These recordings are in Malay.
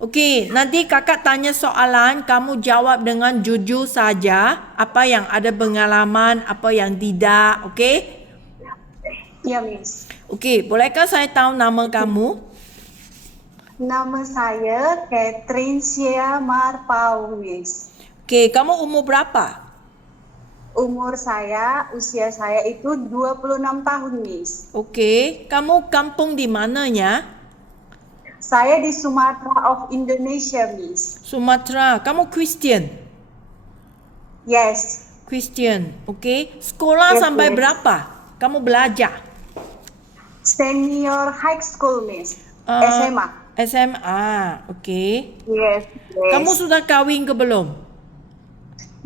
Okey, nanti kakak tanya soalan, kamu jawab dengan jujur saja. Apa yang ada pengalaman, apa yang tidak, okey? Ya, Miss. Okey, bolehkah saya tahu nama kamu? Nama saya Catherine Syamar Pau, Miss. Okey, kamu umur berapa? Usia saya itu 26 tahun, Miss. Okey, kamu kampung di mananya? Saya di Sumatera of Indonesia, Miss. Sumatera. Kamu Kristian? Yes. Kristian, okey. Sekolah Yes, sampai Miss. berapa? Kamu belajar? Senior high school, Miss. Uh, SMA. SMA, okey. Yes, Kamu yes. sudah kahwin ke belum?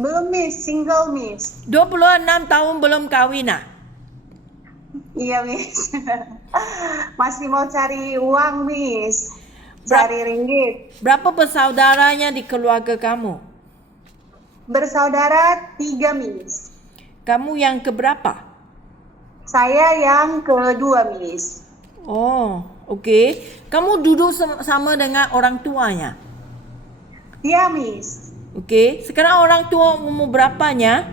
Belum, Miss. Single, Miss. 26 tahun belum kahwin ah? Iya, Miss. Masih mau cari uang, Miss. Berapa, Cari ringgit. berapa bersaudaranya di keluarga kamu? Bersaudara 3, Miss. Kamu yang keberapa? Saya yang kedua, Miss. Oh, okey. Kamu duduk sama dengan orang tuanya? Iya, Miss. Okey. Sekarang orang tua umur berapanya?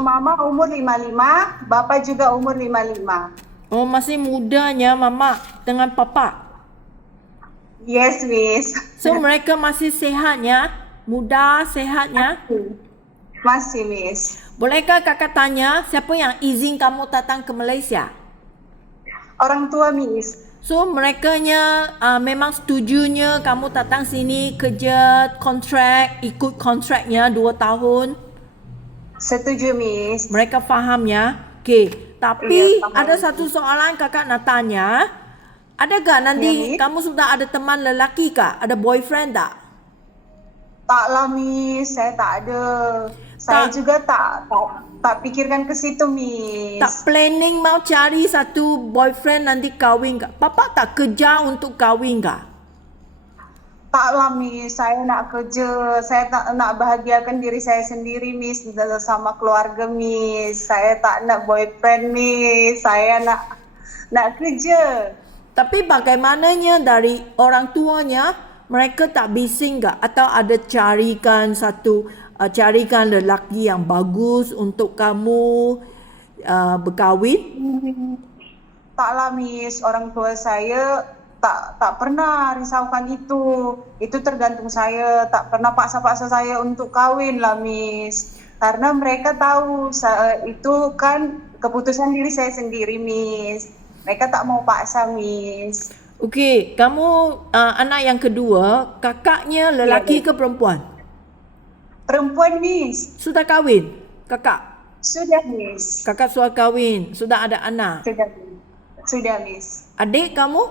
Mama umur 55, Bapak juga umur 55. Oh, masih mudanya mama dengan papa. Yes, Miss. So, mereka masih sehatnya? Muda sehatnya? Masih, Miss. Bolehkah kakak tanya siapa yang izin kamu datang ke Malaysia? Orang tua, Miss. So, merekanya memang setujunya kamu datang sini kerja kontrak, ikut kontraknya 2 tahun. Setuju, Miss. Mereka faham ya? Okey. Iya, Tapi paham. ada satu soalan kakak nak tanya. Adakah Ya, nanti Miss. kamu sudah ada teman lelaki kah? Ada boyfriend tak? Tak lah, Miss. Saya tak ada. Saya Tak. juga tak pikirkan ke situ, Miss. Tak planning mau cari satu boyfriend nanti kahwin kah? Papa tak kerja untuk kahwin kah? Tak lah, Miss. Saya nak kerja. Saya tak nak bahagiakan diri saya sendiri, Miss. Sama keluarga, Miss. Saya tak nak boyfriend, Miss. Saya nak kerja. Tapi bagaimananya dari orang tuanya, mereka tak bising kah? Atau ada carikan lelaki yang bagus untuk kamu berkahwin? Tak lah, Miss. Orang tua saya tak pernah risaukan itu. Itu tergantung saya. Tak pernah paksa-paksa saya untuk kawin lah, Miss. Karena mereka tahu itu kan keputusan diri saya sendiri, Miss. Mereka tak mau paksa, Miss. Okey, kamu anak yang kedua, kakaknya lelaki ke perempuan? Perempuan, Miss. Sudah kahwin? Kakak? Sudah, Miss. Kakak sudah kahwin, sudah ada anak. Sudah, Miss. Sudah, Miss. Adik kamu?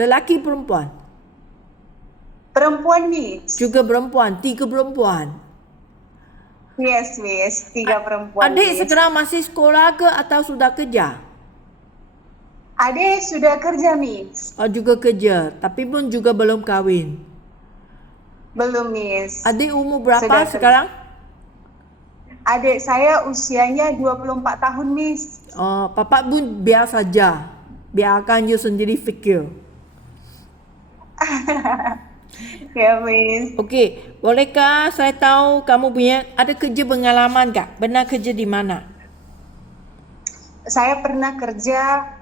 Lelaki perempuan? Perempuan, Miss. Juga perempuan, 3 perempuan. Yes, Miss. 3 perempuan, Adik Miss. sekarang masih sekolah ke atau sudah kerja? Adik sudah kerja, Miss. Juga kerja, tapi pun juga belum kahwin. Belum, Miss. Adik umur berapa Sudah sekarang? Adik saya usianya 24 tahun, Miss. Papa pun biar saja. Biarkan you sendiri fikir. Ya, Miss. Okey, bolehkah saya tahu kamu punya ada kerja pengalaman tak? Benar kerja di mana? Saya pernah kerja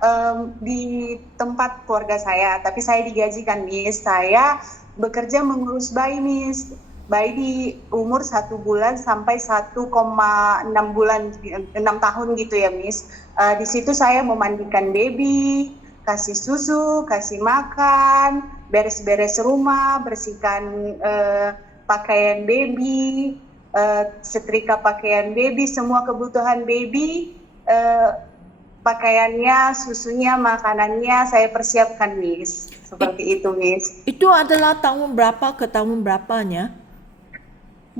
di tempat keluarga saya, tapi saya digajikan, Miss. Saya bekerja mengurus bayi, Miss. Bayi di umur 1 bulan sampai 1,6 bulan, 6 tahun gitu ya, Miss. Di situ saya memandikan baby, kasih susu, kasih makan, beres-beres rumah, bersihkan pakaian baby, setrika pakaian baby, semua kebutuhan baby, pakaiannya, susunya, makanannya saya persiapkan, Miss. Seperti itu, Miss. Itu adalah tahun berapa ke tahun berapanya?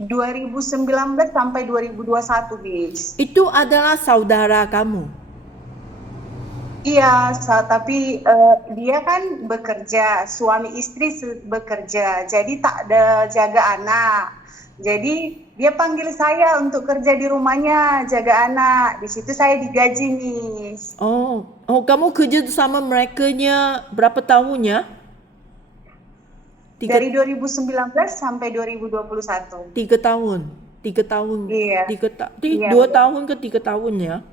2019 sampai 2021, Miss. Itu adalah saudara kamu? Iya, tapi dia kan bekerja, suami istri bekerja, jadi tak ada jaga anak. Jadi dia panggil saya untuk kerja di rumahnya, jaga anak. Di situ saya digaji, Miss. Kamu kerja sama merekanya berapa tahun ya? Tiga, Dari 2019 sampai 2021. 3 tahun. 3 tahun. Iya, iya, 2 tahun ke 3 tahun ya?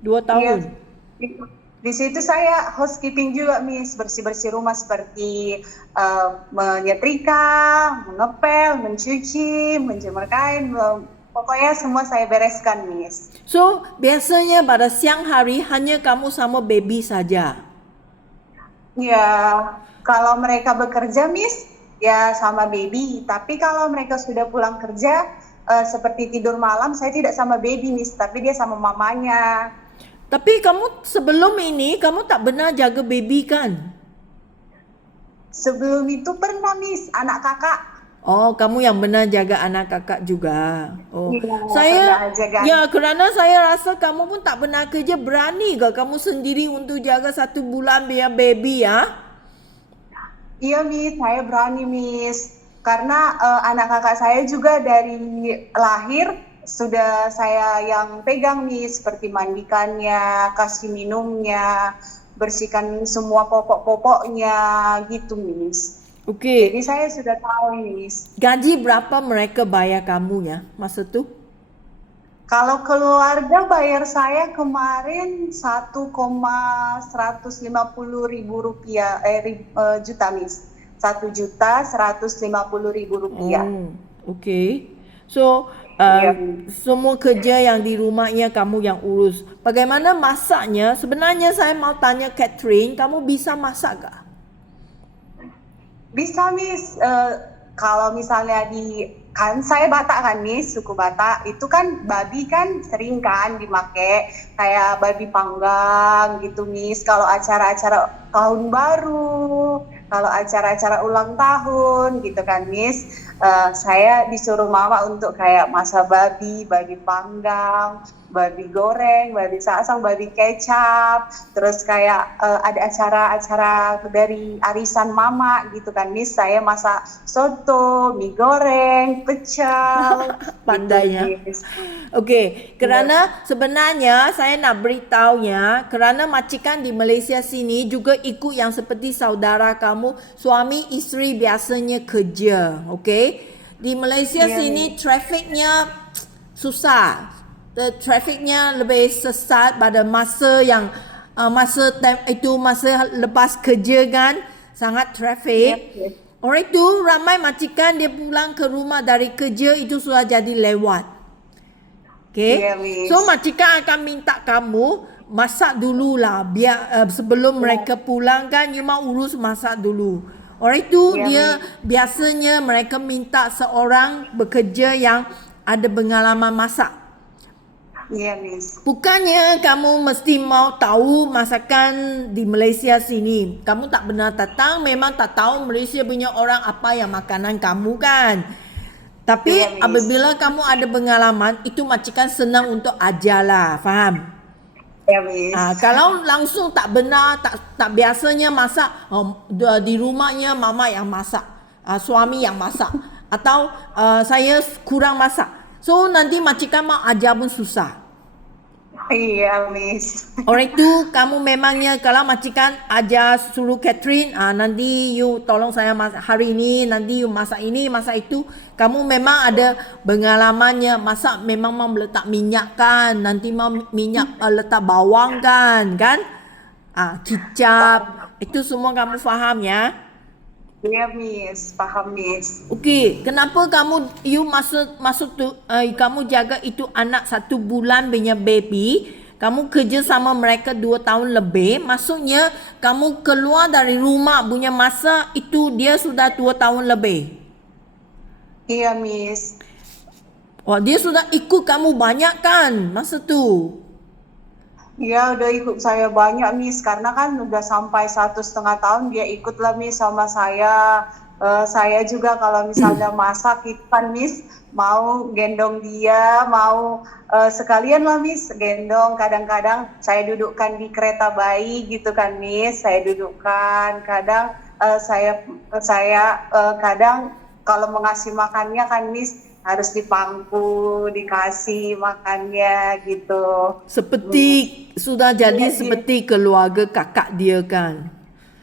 2 tahun. iya. Di, di situ saya housekeeping juga, Miss, bersih-bersih rumah seperti menyetrika, mengepel, mencuci, menjemur kain, pokoknya semua saya bereskan, Miss. So, biasanya pada siang hari hanya kamu sama baby saja. Ya, kalau mereka bekerja, Miss, ya sama baby. Tapi kalau mereka sudah pulang kerja, seperti tidur malam, saya tidak sama baby, Miss, tapi dia sama mamanya. Tapi kamu sebelum ini, kamu tak benar jaga baby kan? Sebelum itu pernah, Miss, anak kakak. Kamu yang benar jaga anak kakak juga. Iya, Saya, pernah jaga. ya kerana saya rasa kamu pun tak pernah kerja, berani ke kamu sendiri untuk jaga 1 bulan biar baby ya? Iya, Miss, saya berani, Miss. Karena anak kakak saya juga dari lahir sudah saya yang pegang, Miss, seperti mandikannya, kasih minumnya, bersihkan semua popok-popoknya gitu, Miss. Okey. Jadi saya sudah tahu, Miss. Gaji berapa mereka bayar kamu ya masa tu? Kalau keluarga bayar saya kemarin 1,150.000 rupiah, juta, Miss. 1.150.000 rupiah. Okey. So, Iya. semua kerja yang di rumahnya kamu yang urus. Bagaimana masaknya? Sebenarnya saya mau tanya Catherine, kamu bisa masak tak? Bisa, Miss. Kalau misalnya kan saya Batak kan, Miss, suku Batak. Itu kan babi kan sering kan dipakai kayak babi panggang gitu, Miss. Kalau acara-acara tahun baru, kalau acara-acara ulang tahun gitu kan, Miss. Saya disuruh mama untuk kayak masak babi panggang, babi goreng, babi sasang, babi kecap, terus kayak ada acara-acara dari arisan mama gitu kan, Miss. Saya masak soto, mie goreng, pecel. Pandai ya. Gitu, Miss. Okey, kerana sebenarnya saya nak beritahunya, kerana majikan di Malaysia sini juga ikut yang seperti saudara kamu, suami isteri biasanya kerja, okey? Di Malaysia sini trafiknya susah. Trafiknya lebih sesat pada masa yang masa lepas kerja kan, sangat trafik. Yes. Orang itu ramai majikan dia pulang ke rumah dari kerja itu sudah jadi lewat. Okay? Yeah, Miss. So majikan akan minta kamu masak dululah biar sebelum mereka pulang kan, you mau urus masak dulu. Orang itu dia biasanya mereka minta seorang bekerja yang ada pengalaman masak. Iya, Miss. Bukannya kamu mesti mau tahu masakan di Malaysia sini. Kamu tak benar datang, memang tak tahu Malaysia punya orang apa yang makanan kamu kan. Tapi Iya, Miss. apabila kamu ada pengalaman, itu majikan senang untuk ajarlah, faham? Ya, Miss. Kalau langsung tak benar, tak biasanya masak, di rumahnya mama yang masak, suami yang masak, atau saya kurang masak. So nanti majikan mau ajar pun susah. Iya, Miss. Orang itu kamu memangnya kalau majikan ajar suruh Catherine, nanti you tolong saya masak hari ini, nanti you masak ini, masak itu. Kamu memang ada pengalamannya masak, memang mau letak minyak kan, nanti mau minyak letak bawang kan, kicap, itu semua kamu faham ya? Iya, Miss. Paham, Miss. Okey, kenapa kamu kamu jaga itu anak 1 bulan punya baby, kamu kerja sama mereka 2 tahun lebih, maksudnya kamu keluar dari rumah punya masa itu dia sudah 2 tahun lebih. Iya, Miss. Dia sudah ikut kamu banyak kan masa tu? Iya, udah ikut saya banyak, Miss. Karena kan udah sampai 1,5 tahun dia ikutlah, Miss, sama saya. Saya juga kalau misalnya masak itu kan, Miss, mau gendong dia, mau sekalian lah, Miss, gendong. Kadang-kadang saya dudukkan di kereta bayi gitu kan, Miss. Saya dudukkan. Kadang saya kadang kalau mengasih makannya kan, Miss, harus dipangku, dikasih makannya gitu. Seperti sudah jadi Dia- seperti keluarga kakak dia kan.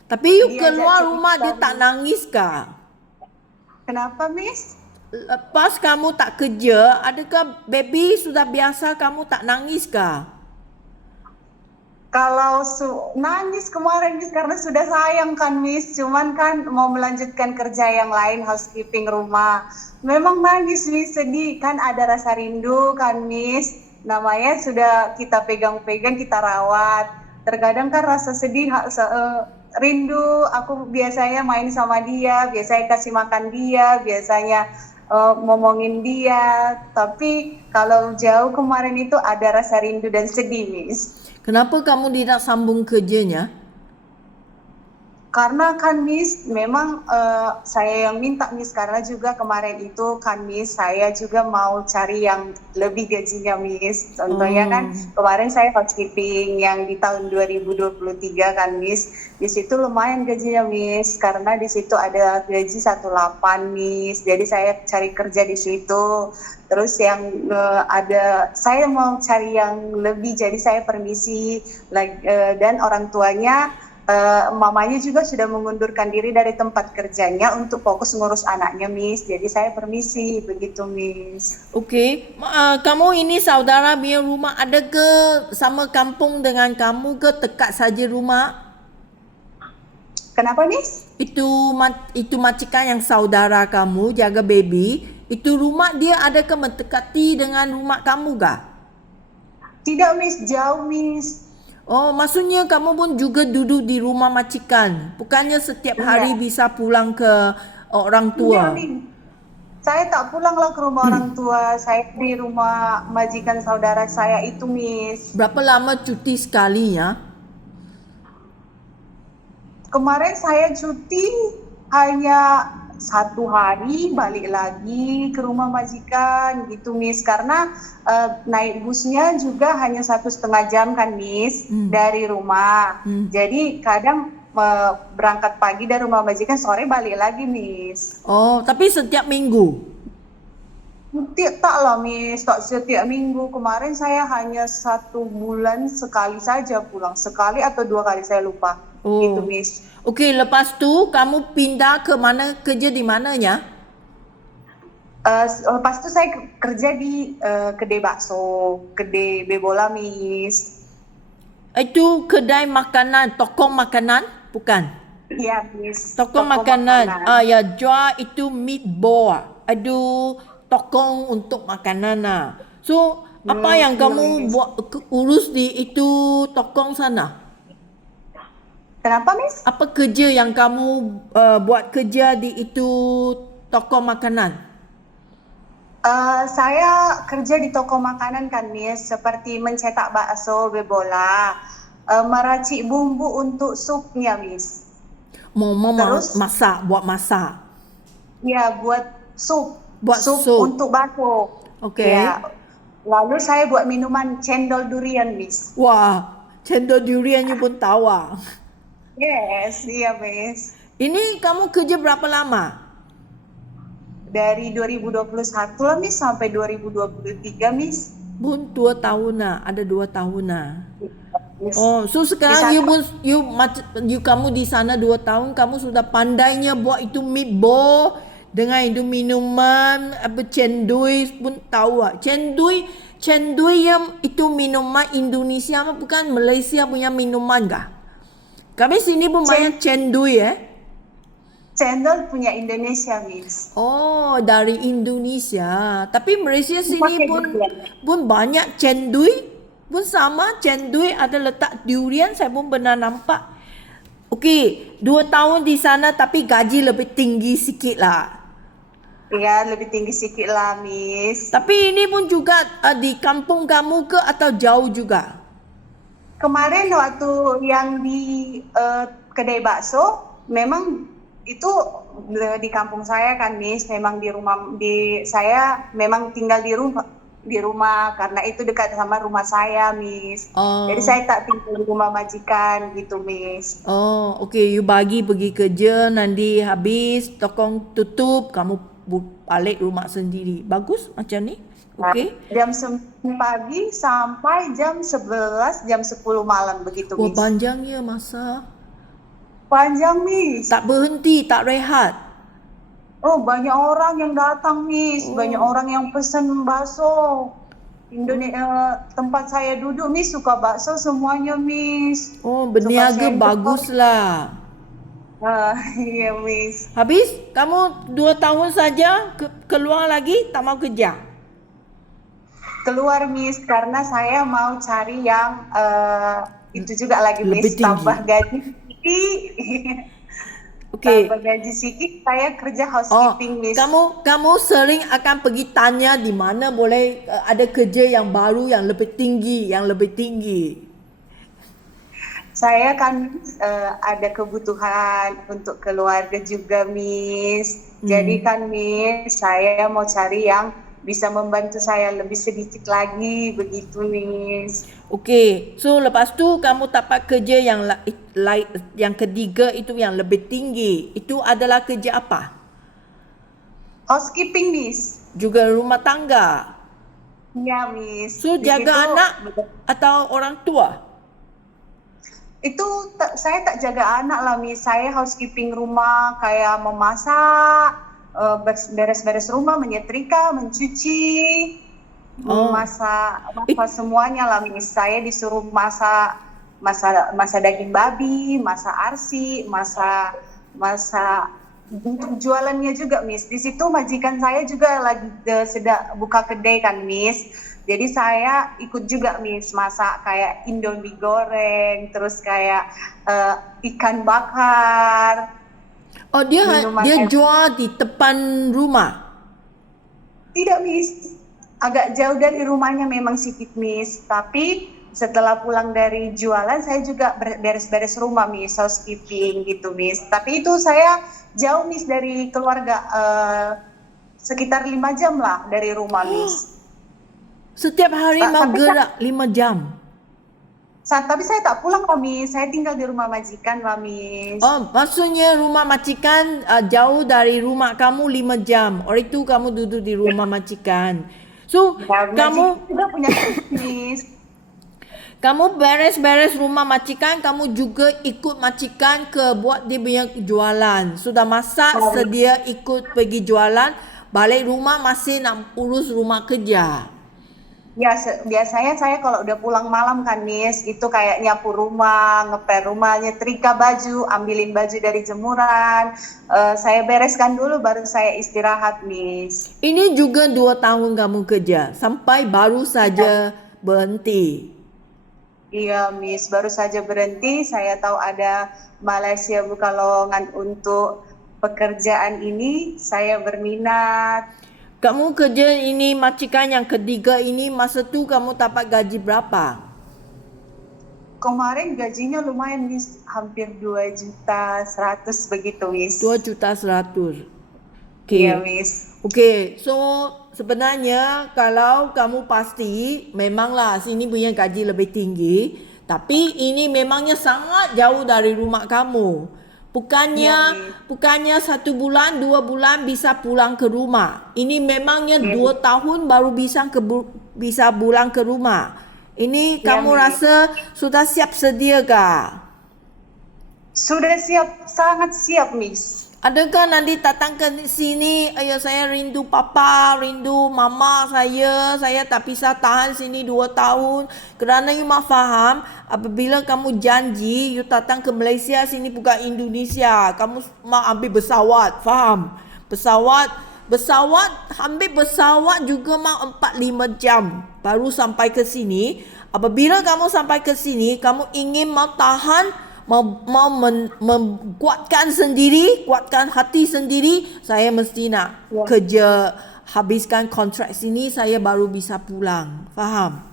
Tapi you Dia keluar ajak rumah dia cerita, tak nangis kah? Kenapa, Miss? Lepas kamu tak kerja, adakah baby sudah biasa kamu tak nangis kah? Kalau nangis kemarin Miss karena sudah sayang kan Miss, cuman kan mau melanjutkan kerja yang lain, housekeeping rumah. Memang nangis Miss, sedih kan, ada rasa rindu kan Miss. Namanya sudah kita pegang-pegang, kita rawat. Terkadang kan rasa sedih, rindu. Aku biasanya main sama dia, biasanya kasih makan dia, biasanya ngomongin dia. Tapi kalau jauh kemarin itu ada rasa rindu dan sedih Miss. Kenapa kamu tidak sambung kerjanya? Karena kan Miss, memang saya yang minta Miss, karena juga kemarin itu kan Miss, saya juga mau cari yang lebih gajinya Miss. Contohnya kan kemarin saya housekeeping yang di tahun 2023 kan Miss. Di situ lumayan gajinya Miss, karena di situ ada gaji 18 Miss. Jadi saya cari kerja di situ. Terus yang ada, saya mau cari yang lebih, jadi saya permisi. Dan orang tuanya, mamanya juga sudah mengundurkan diri dari tempat kerjanya untuk fokus ngurus anaknya Miss. Jadi saya permisi begitu Miss. Okey, kamu ini saudara punya rumah ada ke sama kampung dengan kamu ke dekat saja rumah? Kenapa Miss? Itu majikan yang saudara kamu jaga baby, itu rumah dia ada ke mendekati dengan rumah kamu kah? Tidak Miss, jauh Miss. Oh, maksudnya kamu pun juga duduk di rumah majikan. Bukannya setiap hari bisa pulang ke orang Iya tua. Miss. Saya tak pulanglah ke rumah orang tua, saya di rumah majikan saudara saya itu Miss. Berapa lama cuti sekali ya? Kemarin saya cuti hanya 1 hari, balik lagi ke rumah majikan gitu Miss, karena naik busnya juga hanya 1,5 jam kan Miss dari rumah. Jadi kadang berangkat pagi dari rumah majikan, sore balik lagi Miss. Oh, tapi setiap minggu. Tak lah Miss, tak setiap minggu. Kemarin saya hanya 1 bulan sekali saja pulang, sekali atau 2 kali saya lupa. Gitu Miss. Okey, lepas tu kamu pindah ke mana, kerja di mananya? Lepas itu saya kerja di kedai bakso, kedai Bebola Miss. Itu kedai makanan, toko makanan? Bukan. Iya Miss. Toko makanan. Ya, jual itu meatball. Aduh, toko untuk makanan lah. So, apa yang kamu buat urus di itu toko sana? Kenapa Miss? Apa kerja yang kamu buat kerja di itu toko makanan? Saya kerja di toko makanan kan Miss, seperti mencetak bakso Bebola, meracik bumbu untuk supnya Miss. Terus? Buat masak. Ya, buat sup. Buat sup sup. untuk bakso. Okey. Ya. Lalu saya buat minuman cendol durian Miss. Wah, cendol duriannya pun tawa. Yes, iya Miss. Ini kamu kerja berapa lama? Dari 2021 lah Miss sampai 2023 Miss. Pun 2 tahun lah, ada 2 tahun lah. Miss. Oh, so sekarang Di kamu di sana 2 tahun, kamu sudah pandainya buat itu meatball dengan itu minuman apa cendui pun tahu ah. Cendui yang itu minuman Indonesia apa bukan Malaysia punya minuman kah? Kami sini pun banyak cendui Cendol punya Indonesia Miss. Oh, dari Indonesia. Tapi Malaysia sini Pakai pun banyak cendui. Pun sama, cendui ada letak durian, saya pun pernah nampak. Okey, 2 tahun di sana tapi gaji lebih tinggi sikit lah. Iya, lebih tinggi sedikit lah Miss. Tapi ini pun juga di kampung kamu ke atau jauh juga? Kemarin waktu yang di kedai bakso, memang itu di kampung saya kan Miss, memang saya memang tinggal di rumah karena itu dekat sama rumah saya Miss. Jadi saya tak tinggal di rumah majikan gitu Miss. Oh, okey, you bagi pergi kerja, nanti habis tokong tutup, kamu balik rumah sendiri. Bagus macam ni? Okey. Jam 9 pagi sampai jam 11, jam 10 malam begitu, Wah, Miss. panjangnya masa. Panjang, Miss. Tak berhenti, tak rehat. Oh, banyak orang yang datang, Miss. Banyak orang yang pesan bakso. Tempat saya duduk, Miss, suka bakso semuanya, Miss. Oh, Suka berniaga sendok. baguslah. Iya, Miss. Habis kamu 2 tahun saja keluar lagi, tak mau kerja? Keluar, Miss, karena saya mau cari yang itu juga lagi, Lebih Miss, tinggi. tambah gaji sedikit. Okey. Tambah gaji sedikit, saya kerja Oh, housekeeping, Miss. kamu sering akan pergi tanya di mana boleh ada kerja yang baru yang lebih tinggi. Saya kan ada kebutuhan untuk keluarga juga, Miss. Jadi kan, Miss, saya mau cari yang bisa membantu saya lebih sedikit lagi, begitu, Miss. Okey, so lepas tu kamu dapat kerja yang ketiga itu yang lebih tinggi. Itu adalah kerja apa? Housekeeping, Miss. Juga rumah tangga. Ya, Miss. So Di jaga situ, anak atau orang tua? Saya tak jaga anak lah, Miss. Saya housekeeping rumah, kayak memasak, beres-beres rumah, menyetrika, mencuci, masak semuanya lah, Miss. Saya disuruh masak daging babi, masak arsi, masak untuk jualannya juga, Miss. Di situ majikan saya juga lagi sedang buka kedai kan, Miss. Jadi saya ikut juga, Miss, masak kayak Indomie goreng, terus kayak ikan bakar. Oh, dia Minuman jual di depan rumah. Tidak, Miss. Agak jauh dari rumahnya memang sedikit, Miss. Tapi setelah pulang dari jualan, saya juga beres-beres rumah, Miss, housekeeping gitu, Miss. Tapi itu saya jauh, Miss, dari keluarga, sekitar 5 jam lah dari rumah, Miss. Setiap hari mau gerak 5 jam. Tapi saya tak pulang, lah, Miss. Saya tinggal di rumah majikan, lah, Miss. Oh, maksudnya rumah majikan jauh dari rumah kamu 5 jam. Oleh itu kamu duduk di rumah majikan. So, Ya, kamu majikan juga punya Miss. kamu beres-beres rumah majikan, kamu juga ikut majikan ke buat dia punya jualan. Sudah masak, sedia ikut pergi jualan, balik rumah masih nak urus rumah kerja. Ya, biasanya saya kalau udah pulang malam kan, Miss, itu kayak nyapu rumah, ngepel rumah, nyetrika baju, ambilin baju dari jemuran. Saya bereskan dulu baru saya istirahat, Miss. Ini juga 2 tahun kamu kerja, sampai baru saja berhenti. Iya, Miss, baru saja berhenti. Saya tahu ada Malaysia buka lowongan untuk pekerjaan ini. Saya berminat. Kamu kerja ini majikan yang ketiga ini, masa tu kamu dapat gaji berapa? Kemarin gajinya lumayan, Miss, hampir 2.100.000 begitu, Miss. 2.100.000. Okey. Iya, Miss. Okey, so sebenarnya kalau kamu pasti memanglah sini punya gaji lebih tinggi, tapi ini memangnya sangat jauh dari rumah kamu. Bukannya 1 bulan, 2 bulan bisa pulang ke rumah. Ini memangnya 2 tahun baru bisa pulang ke rumah. Ini kamu rasa sudah siap sedia kah? Sudah siap, sangat siap, Miss. Adakah nanti datang ke sini, ayah saya rindu papa, rindu mama saya tak bisa tahan sini 2 tahun. Kerana you faham, apabila kamu janji, you datang ke Malaysia sini bukan Indonesia. Kamu mau ambil pesawat, faham? Ambil pesawat juga mau 4-5 jam baru sampai ke sini. Apabila kamu sampai ke sini, kamu ingin mau tahan, kuatkan hati sendiri, saya mesti nak kerja, habiskan kontrak sini, saya baru bisa pulang. Faham?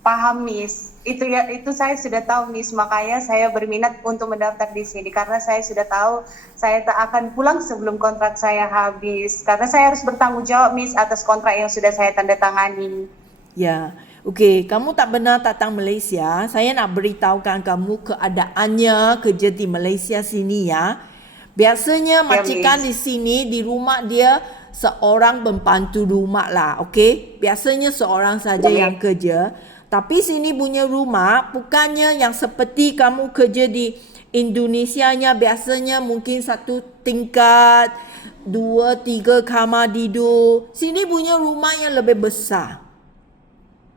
Paham, Miss. Itu saya sudah tahu, Miss. Makanya saya berminat untuk mendaftar di sini karena saya sudah tahu saya tak akan pulang sebelum kontrak saya habis. Karena saya harus bertanggung jawab, Miss, atas kontrak yang sudah saya tanda tangani. Ya. Okey, kamu tak benar datang Malaysia. Saya nak beritahukan kamu keadaannya kerja di Malaysia sini ya. Biasanya Ya, majikan di Miss. sini di rumah dia seorang pembantu rumah lah, okey? Biasanya seorang saja Ya, yang kerja. Tapi sini punya rumah bukannya yang seperti kamu kerja di Indonesianya, biasanya mungkin satu tingkat, dua, tiga kamar tidur. Sini punya rumah yang lebih besar.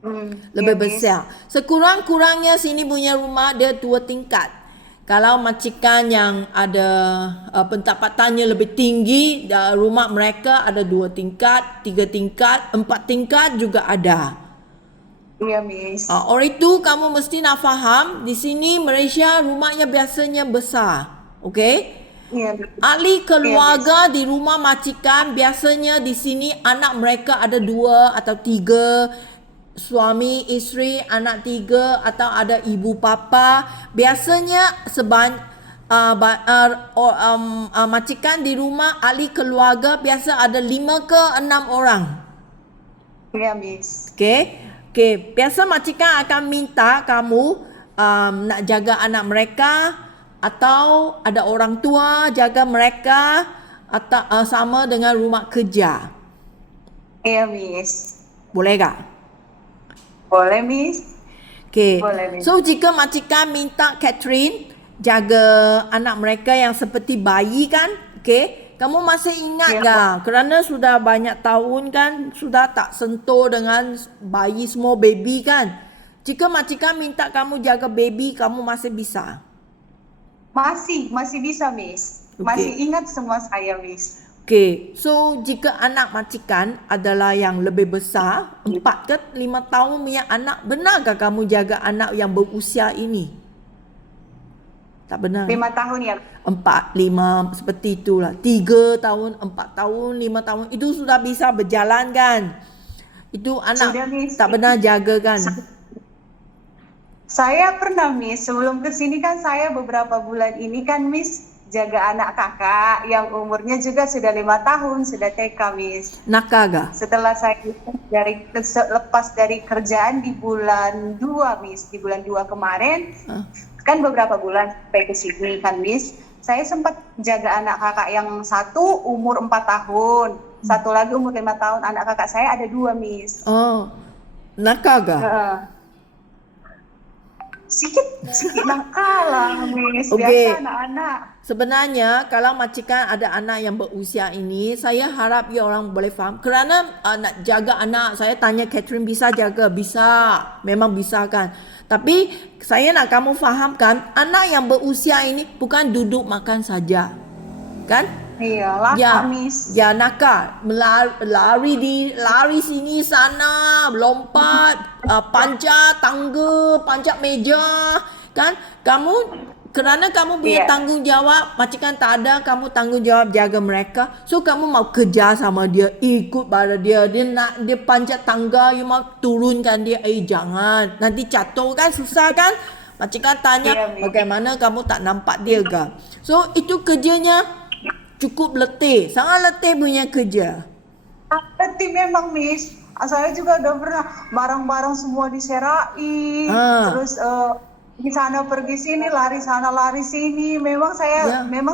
Ya, Lebih Miss. besar. Sekurang-kurangnya sini punya rumah dia 2 tingkat. Kalau majikan yang ada pendapatannya lebih tinggi, rumah mereka ada 2 tingkat, 3 tingkat, 4 tingkat juga ada. Iya, Miss. Oleh itu kamu mesti nak faham di sini Malaysia rumahnya biasanya besar. Okey? Iya, Miss. Ahli Iya, Miss. keluarga di rumah majikan biasanya di sini anak mereka ada 2 atau 3, suami isteri anak 3 atau ada ibu bapa. Biasanya majikan di rumah ahli keluarga biasa ada 5 ke 6 orang. Iya, Miss. Okey. Okey, biasa majikan akan minta kamu nak jaga anak mereka atau ada orang tua jaga mereka atau sama dengan rumah kerja. Iya, Miss. Boleh tak? Boleh, Miss. Okey. Boleh, Miss. So jika majikan minta Catherine jaga anak mereka yang seperti bayi kan? Okey. Kamu masih ingat Ya, tak? Kerana sudah banyak tahun kan, sudah tak sentuh dengan bayi semua baby kan? Jika majikan minta kamu jaga baby, kamu masih bisa. Masih bisa, Miss. Masih Okey. ingat semua saya, Miss. Okey. So jika anak majikan adalah yang lebih besar, 4 ke 5 tahun punya anak, benarkah kamu jaga anak yang berusia ini? Tak benar. 5 tahun ya. 4, 5 seperti itulah. 3 tahun, 4 tahun, 5 tahun itu sudah bisa berjalan kan? Itu anak Sudah, Miss. tak benar jaga kan? Saya pernah, Miss. Sebelum ke sini kan saya beberapa bulan ini kan, Miss, jaga anak kakak yang umurnya juga sudah 5 tahun, sudah TK, Miss. Nakal gak? Setelah saya lepas dari kerjaan di bulan 2, Miss, di bulan 2 kemarin, kan beberapa bulan sampai ke sini kan, Miss, saya sempat jaga anak kakak yang satu umur 4 tahun, satu lagi umur 5 tahun. Anak kakak saya ada 2, Miss. Oh, nakal gak? Sikit nakal lah, Miss. Okey. Biasa anak-anak. Sebenarnya kalau majikan ada anak yang berusia ini, saya harap ya orang boleh faham. Kerana nak jaga anak, saya tanya Catherine bisa jaga? Bisa. Memang bisa kan. Tapi saya nak kamu fahamkan, anak yang berusia ini bukan duduk makan saja. Kan? Iyalah, Ya, Miss. ya nakal, lari sini sana, lompat, panjat tangga, panjat meja, kan? Kerana kamu punya Iya. tanggungjawab, majikan tak ada, kamu tanggungjawab jaga mereka. So kamu mau kerja sama dia, ikut pada dia, dia panjat tangga, you mau turunkan dia, jangan, nanti jatuh kan, susah kan? Majikan tanya, Iya, Miss. bagaimana kamu tak nampak dia ke? So itu kerjanya cukup letih, sangat letih punya kerja. Letih memang, Miss. Saya juga udah pernah barang-barang semua diserahin, terus di sana pergi sini, lari sana lari sini. Memang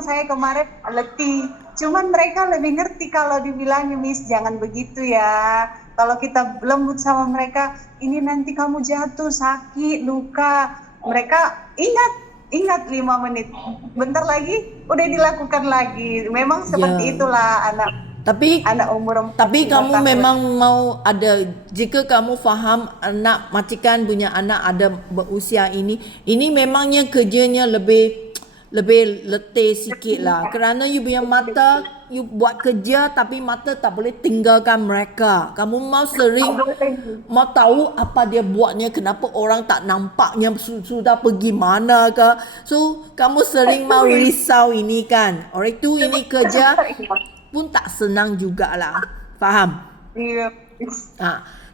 saya kemarin letih. Cuman mereka lebih ngerti kalau dibilangnya, Miss, jangan begitu ya. Kalau kita lembut sama mereka, ini nanti kamu jatuh, sakit, luka. Mereka ingat 5 menit. Bentar lagi udah dilakukan lagi. Memang seperti itulah anak umur 4 Tapi kamu tahun. memang mau ada, jika kamu faham anak majikan punya anak ada berusia ini memangnya kerjanya lebih letih sikit lah. Kerana you punya mata, you buat kerja tapi mata tak boleh tinggalkan mereka. Kamu mau mau tahu apa dia buatnya, kenapa orang tak nampaknya sudah pergi mana ke. So kamu sering mau risau ini kan. Orang itu ini kerja pun tak senang jugalah. Faham? Iya.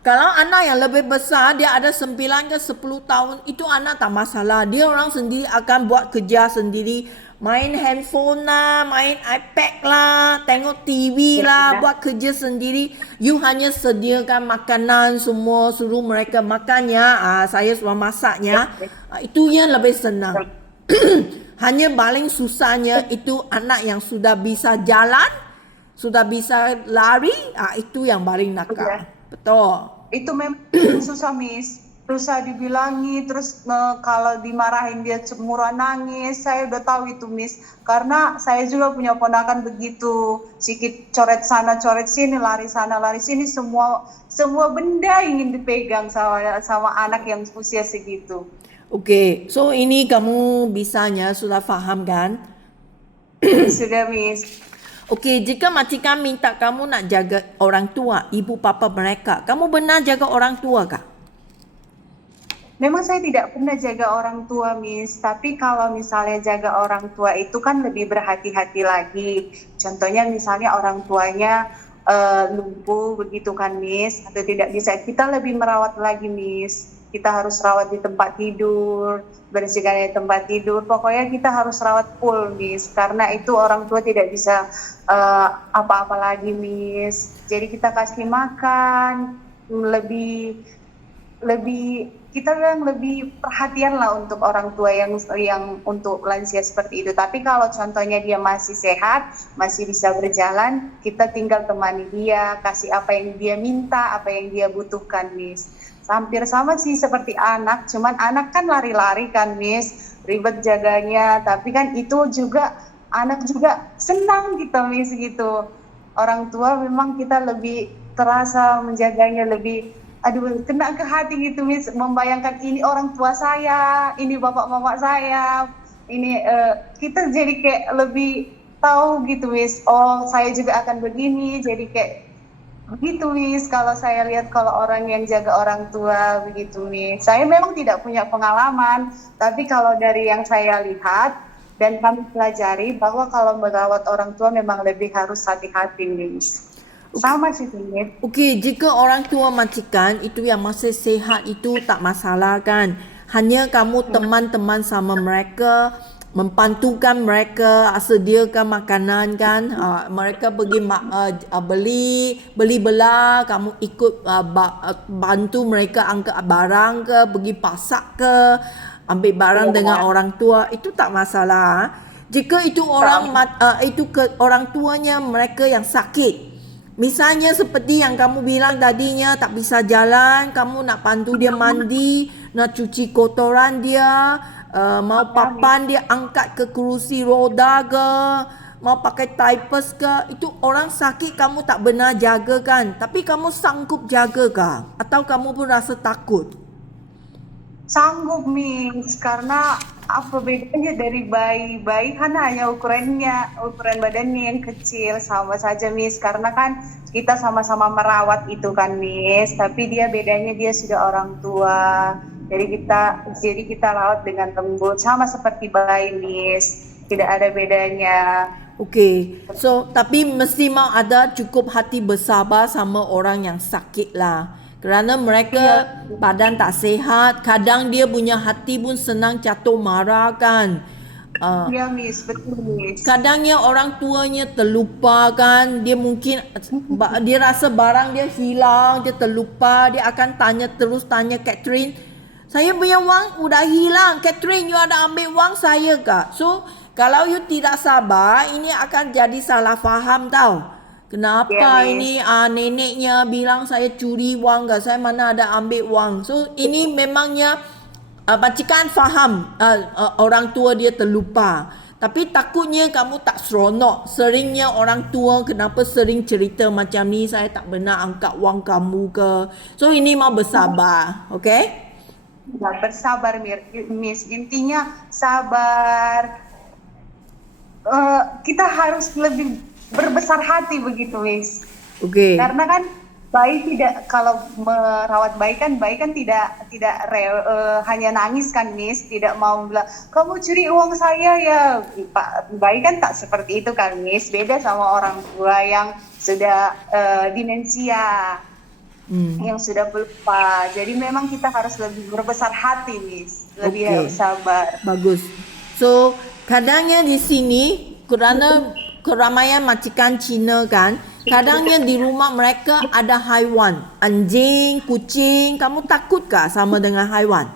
Kalau anak yang lebih besar, dia ada 9 ke 10 tahun, itu anak tak masalah. Dia orang sendiri akan buat kerja sendiri. Main handphone lah, main iPad lah, tengok TV lah, buat kerja sendiri. You hanya sediakan makanan semua, suruh mereka makannya. Saya suruh masaknya. Itu yang lebih senang. Hanya paling susahnya itu anak yang sudah bisa jalan, sudah bisa lari, itu yang paling nakal. Iya. Betul. Itu memang susah, Miss. Susah dibilangi, terus kalau dimarahin dia cemburuan nangis. Saya udah tahu itu, Miss. Karena saya juga punya ponakan begitu. Sikit coret sana, coret sini, lari sana, lari sini. Semua benda ingin dipegang sama anak yang usia segitu. Oke, so ini kamu bisanya sudah faham kan? Sudah, Miss. Okey, jika majikan minta kamu nak jaga orang tua, ibu bapa mereka, kamu benar jaga orang tua kah? Memang saya tidak pernah jaga orang tua, Miss. Tapi kalau misalnya jaga orang tua itu kan lebih berhati-hati lagi. Contohnya misalnya orang tuanya lumpuh begitu kan, Miss, atau tidak bisa, kita lebih merawat lagi, Miss. Kita harus rawat di tempat tidur, bersihkan di tempat tidur. Pokoknya kita harus rawat full, Miss. Karena itu orang tua tidak bisa apa-apa lagi, Miss. Jadi kita kasih makan, lebih kita yang lebih perhatian lah untuk orang tua yang untuk lansia seperti itu. Tapi kalau contohnya dia masih sehat, masih bisa berjalan, kita tinggal temani dia, kasih apa yang dia minta, apa yang dia butuhkan, Miss. Hampir sama sih seperti anak, cuman anak kan lari-lari kan, Miss, ribet jaganya, tapi kan itu juga anak juga senang gitu, Miss, gitu. Orang tua memang kita lebih terasa menjaganya, lebih kena ke hati gitu, Miss, membayangkan ini orang tua saya, ini bapak-bapak saya, ini kita jadi kayak lebih tahu gitu, Miss, oh saya juga akan begini, jadi kayak begitu, Miss. Kalau saya lihat kalau orang yang jaga orang tua begitu, Miss, saya memang tidak punya pengalaman, tapi kalau dari yang saya lihat dan kami pelajari bahwa kalau merawat orang tua memang lebih harus hati-hati, Miss. Sama sih, Miss. Okey, jika orang tua majikan itu yang masih sehat itu tak masalah kan. Hanya kamu teman-teman sama mereka, membantukan mereka, sediakan makanan kan. Mereka pergi beli belah, kamu ikut bantu mereka angkat barang ke, pergi pasak ke, ambil barang dengan orang tua, itu tak masalah. Jika itu orang orang tuanya mereka yang sakit, misalnya seperti yang kamu bilang tadinya tak bisa jalan, kamu nak bantu dia mandi, nak cuci kotoran dia, mau papan dia angkat ke kerusi roda ke, mau pakai diapers ke, itu orang sakit kamu tak benar jaga kan? Tapi kamu sanggup jaga kah? Atau kamu pun rasa takut? Sanggup, Miss, karena apa bedanya dari bayi? Bayi kan hanya ukuran badannya yang kecil, sama saja, Miss. Karena kan kita sama-sama merawat itu kan, Miss. Tapi dia bedanya dia sudah orang tua. Jadi kita rawat dengan lembut, sama seperti bayi, Miss. Tidak ada bedanya. Okey, so tapi mesti mau ada cukup hati bersabar sama orang yang sakit lah. Kerana mereka badan tak sehat, kadang dia punya hati pun senang jatuh marah kan. Ya, Miss, betul, Miss. Kadangnya orang tuanya terlupa kan, dia mungkin dia rasa barang dia hilang, dia terlupa, dia akan terus tanya Catherine, saya punya wang udah hilang, Catherine you ada ambil wang saya kah? So kalau you tidak sabar, ini akan jadi salah faham tau. Kenapa ini neneknya bilang saya curi wang, saya mana ada ambil wang. So ini memangnya majikan faham orang tua dia terlupa. Tapi takutnya kamu tak seronok. Seringnya orang tua kenapa sering cerita macam ni, saya tak benar angkat wang kamu ke. So ini mau bersabar, okay? Ya, bersabar, Miss. Intinya sabar. Kita harus lebih berbesar hati begitu, Miss. Okey. Karena kan kalau merawat bayi kan tidak hanya nangis kan, Miss, tidak mau bilang kamu curi uang saya ya. Bayi kan tak seperti itu kan, Miss. Beda sama orang tua yang sudah demensia, yang sudah lupa. Jadi memang kita harus lebih berbesar hati, Miss. Lebih sabar. Bagus. So kadangnya di sini kerana keramaian majikan Cina kan, kadangnya di rumah mereka ada haiwan, anjing, kucing. Kamu takutkah sama dengan haiwan?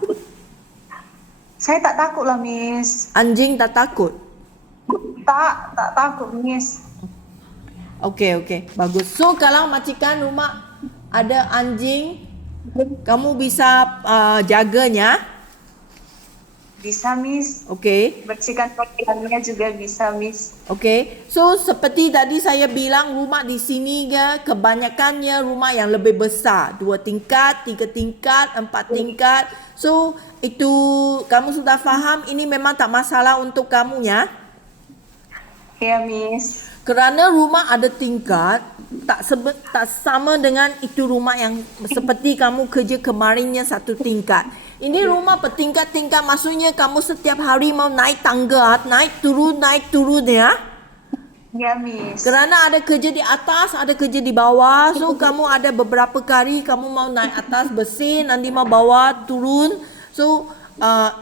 Saya tak takut lah, Miss. Anjing tak takut? Tak takut, Miss. Okey, bagus. So kalau majikan rumah ada anjing, kamu bisa jaganya? Bisa, Miss. Okey. Bersihkan kotorannya juga bisa, Miss. Okey. So seperti tadi saya bilang, rumah di sini kebanyakannya rumah yang lebih besar, 2 tingkat, 3 tingkat, 4 tingkat. So itu kamu sudah faham, ini memang tak masalah untuk kamu ya. Ya, Miss. Kerana rumah ada tingkat, tak sama dengan itu rumah yang seperti kamu kerja kemarinnya 1 tingkat. Ini rumah bertingkat-tingkat, maksudnya kamu setiap hari mau naik tangga, naik turun ya. Ya, Miss. Kerana ada kerja di atas, ada kerja di bawah. So kamu ada beberapa kali kamu mau naik atas bersih, nanti mau bawah turun. So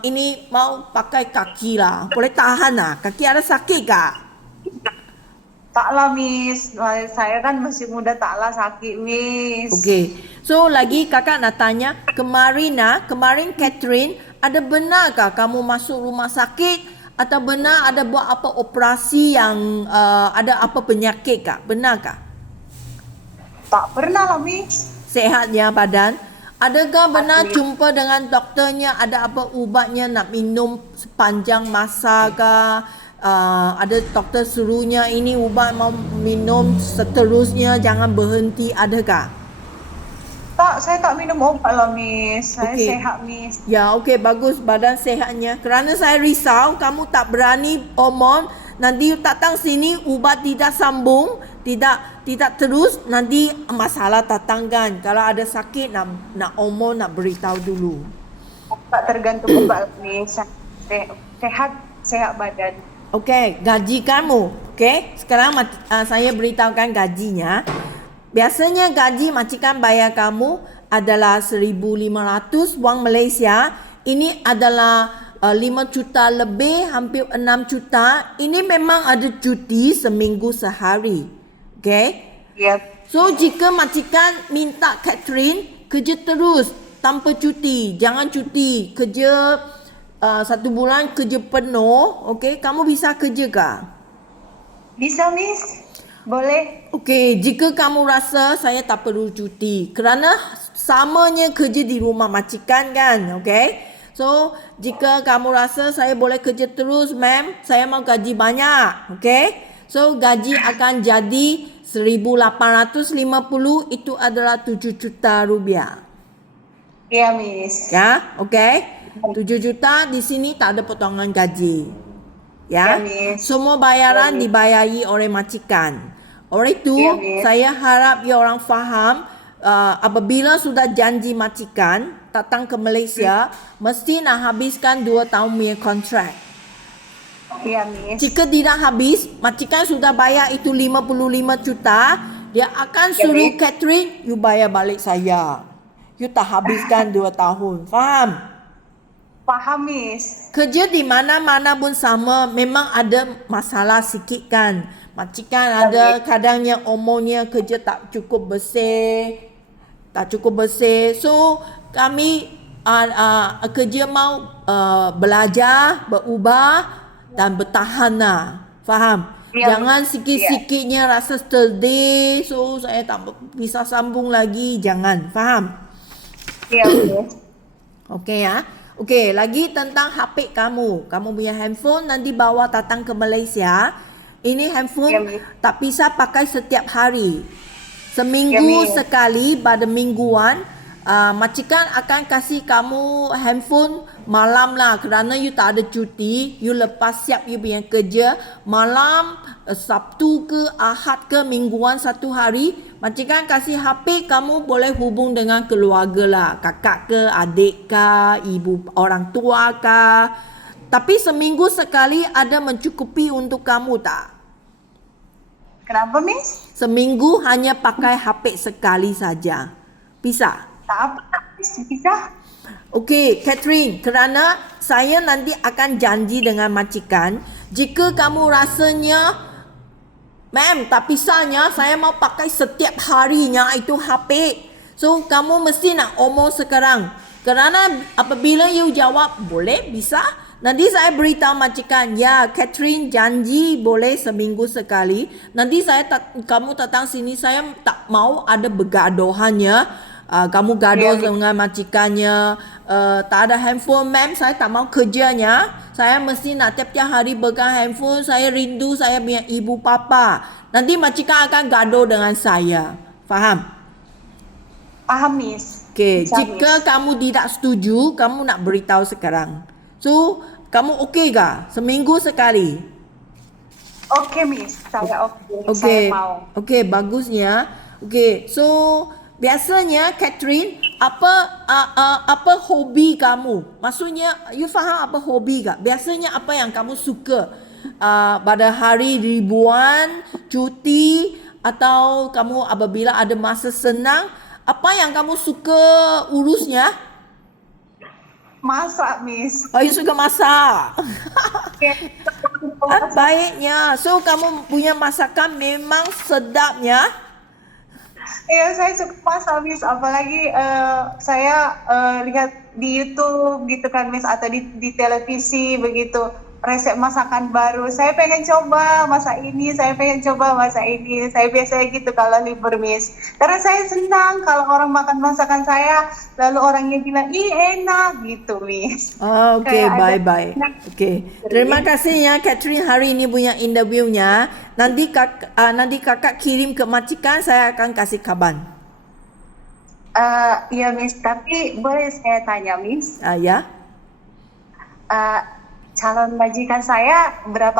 ini mau pakai kaki lah. Boleh tahan lah. Kaki ada sakit kak? Taklah, Miss. Saya kan masih muda, taklah sakit, Miss. Okey. So lagi kakak nak tanya, kemarin Catherine, ada benarkah kamu masuk rumah sakit atau benar ada buat apa operasi yang ada apa penyakit kak? Benarkah? Tak pernah lah, Miss. Sehatnya badan? Adakah benar jumpa dengan doktornya, ada apa ubatnya nak minum sepanjang masa kah? Ada doktor suruhnya ini ubat mau minum seterusnya, jangan berhenti, adakah? Tak, saya tak minum obat lah, Miss. Saya Okey. sehat, Miss. Ya, okey, bagus badan sehatnya. Kerana saya risau kamu tak berani omon, nanti datang sini ubat tidak sambung, tidak terus, nanti masalah datang kan. Kalau ada sakit nak omon, nak beritahu dulu. Tak tergantung obat, Miss. Sehat badan. Okey, gaji kamu. Okey, sekarang saya beritahukan gajinya. Biasanya gaji majikan bayar kamu adalah 1,500 wang Malaysia. Ini adalah 5 juta lebih, hampir 6 juta. Ini memang ada cuti seminggu sehari. Okey? Ya. So jika majikan minta Catherine kerja terus tanpa cuti, jangan cuti, kerja 1 bulan kerja penuh, okey, kamu bisa kerja kah? Bisa, Miss. Boleh. Okey, jika kamu rasa saya tak perlu cuti, kerana samanya kerja di rumah majikan kan, okey? So, jika kamu rasa saya boleh kerja terus, ma'am, saya mau gaji banyak, okey? So, gaji akan jadi 1,850, itu adalah 7 juta rupiah. Ya, Miss. Ya, okey? 7 juta di sini tak ada potongan gaji. Ya, Ya, Miss. semua bayaran dibayari oleh majikan. Oleh itu, Ya, Miss. saya harap you orang faham, apabila sudah janji majikan datang ke Malaysia, mesti nak habiskan 2 tahun punya kontrak. Ya, Miss. Jika tidak habis, majikan sudah bayar itu 55 juta, dia akan Ya, suruh Miss. Catherine, you bayar balik saya. You tak habiskan 2 tahun. Faham? Faham, Miss. Kerja di mana-mana pun sama, memang ada masalah sikit kan. Majikan ada kadangnya omongnya kerja tak cukup bersih. So kami kerja mau belajar, berubah dan bertahan lah. Faham? Ya, Jangan sikit-sikitnya rasa sedih. So saya tak bisa sambung lagi. Jangan. Faham? Ya, Miss. Okey ya. Okey, lagi tentang HP kamu. Kamu punya handphone nanti bawa datang ke Malaysia. Ini handphone Ya, Miss. tak bisa pakai setiap hari. Seminggu Ya, Miss. sekali pada mingguan, majikan akan kasih kamu handphone malam lah, kerana you tak ada cuti, you lepas siap you punya kerja malam, Sabtu ke Ahad ke mingguan 1 hari, majikan kasih HP, kamu boleh hubung dengan keluarga lah, kakak ke, adik ke, ibu orang tua ke. Tapi seminggu sekali ada mencukupi untuk kamu tak? Kenapa, Miss? Seminggu hanya pakai HP sekali saja. Bisa? Tak apa, Miss. Bisa. Okey, Catherine, kerana saya nanti akan janji dengan majikan, jika kamu rasanya, ma'am, tak pisahnya, saya mau pakai setiap harinya itu HP. So, kamu mesti nak omong sekarang. Kerana apabila you jawab boleh, bisa, nanti saya beritahu majikan, ya Catherine janji boleh seminggu sekali. Nanti kamu datang sini, saya tak mau ada bergaduhannya. Kamu gaduh dengan majikannya, tak ada handphone, ma'am, saya tak mau kerjanya. Saya mesti nak tiap-tiap hari pegang handphone, saya rindu saya punya ibu bapa. Nanti majikan akan gaduh dengan saya. Faham? Paham, Miss. Okey, Bisa, jika Miss. kamu tidak setuju, kamu nak beritahu sekarang. So, kamu okey ke? Seminggu sekali. Oke, Miss. Saya oke. Saya Okey. mau. Okey, bagusnya. Okey, so biasanya Catherine, apa hobi kamu? Maksudnya, you faham apa hobi tak? Biasanya apa yang kamu suka? Pada hari ribuan, cuti, atau kamu apabila ada masa senang, apa yang kamu suka urusnya? Masak, Miss. Oh, you suka masak. Oke. Baiknya. So, kamu punya masakan memang sedapnya. Iya, saya suka masak, Miss. Apalagi saya lihat di YouTube gitu kan, Miss, atau di televisi begitu resep masakan baru. Saya pengen coba masak ini, saya pengen coba masak ini. Saya biasanya gitu kalau libur, Miss. Karena saya senang kalau orang makan masakan saya, lalu orangnya bilang, "Ih, enak," gitu, Miss. Okey, Kayak ada bye-bye. Okey. Terima kasih ya Catherine hari ini punya interviewnya. Nanti kakak kirim ke majikan, saya akan kasih kabar. Iya, Miss. Tapi boleh saya tanya, Miss? Ya. Calon majikan saya berapa